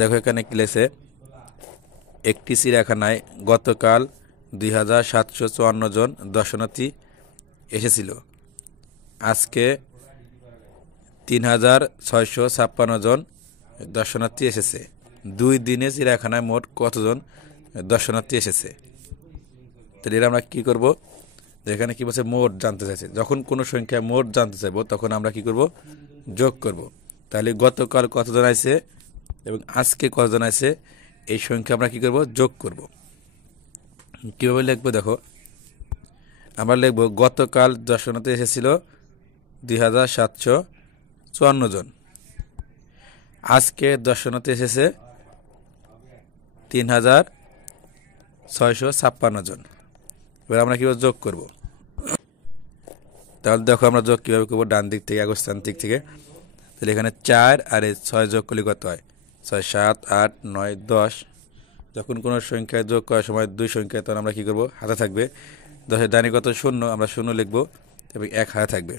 দেখো এখানে কি লেখছে, একটি চিড়িয়াখানায় গতকাল 2754 জন দর্শনার্থী এসেছিল। আজকে 3656 জন দর্শনার্থী এসেছে। 2 দিনে চিড়িয়াখানায় মোট কতজন দর্শনার্থী এসেছে? তাহলে এর আমরা কি করব, যেখানে কি বলছে মোট জানতে চাইছে, যখন কোনো সংখ্যা মোট জানতে চাইবো তখন আমরা কি করব, যোগ করব। তাহলে গতকাল কতজন আছে এবং আজকে কতজন আছে, এই সংখ্যা আমরা কি করব, যোগ করব। কীভাবে লিখবো দেখো, আমরা লিখব গতকাল দর্শনার্থী এসেছিল 2754 জন, আজকে দর্শনার্থী এসেছে 3656 জন। এবার আমরা কীভাবে যোগ করব, তাহলে দেখো আমরা যোগ কীভাবে করবো, ডান দিক থেকে অবস্থান দিক থেকে। তাহলে এখানে 4 আর 6 যোগ করলে কত হয়, 6, 7, 8, 9, 10। যখন কোনো সংখ্যায় যোগ করার সময় 2 সংখ্যায়, তখন আমরা কী করবো, হাতে থাকবে 10-এর ডানে কত 0, আমরা 0 লিখবো এবং 1 হাতে থাকবে।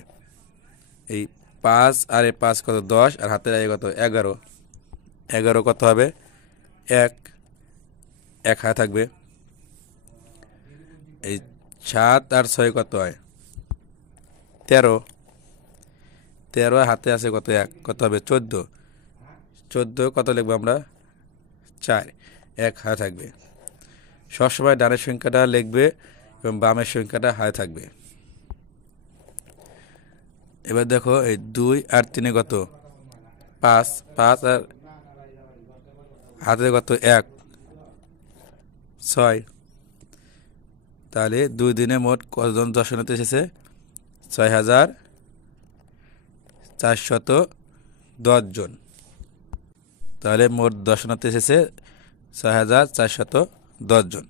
এই 5 আর 5 কত 10, আর হাতের আগে কত 11, 11 কত হবে 1 হাতে থাকবে। এই 7 আর 6 কত হয় 13, 13 হাতে আছে কত 1, কত হবে 14, 14 কত লিখবো আমরা 4, 1 হাতে থাকবে। সবসময় ডানের সংখ্যাটা লিখবে এবং বামের সংখ্যাটা হাতে থাকবে। এবার দেখো এই 2 আর 3 কত 5, 5 আর হাতে কত 1, 6। তাহলে 2 দিনে মোট কতজন দর্শনার্থী এসেছে, 6410 জন। তাহলে মোট দর্শনার্থী এসেছে 6410 জন।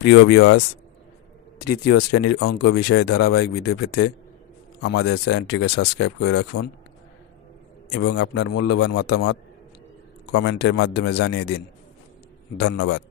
প্রিয় ভিউয়ার্স, তৃতীয় শ্রেণীর অঙ্ক বিষয়ে ধারাবাহিক ভিডিও পেতে আমাদের চ্যানেলটিকে সাবস্ক্রাইব করে রাখুন এবং আপনার মূল্যবান মতামত কমেন্টের মাধ্যমে জানিয়ে দিন। ধন্যবাদ।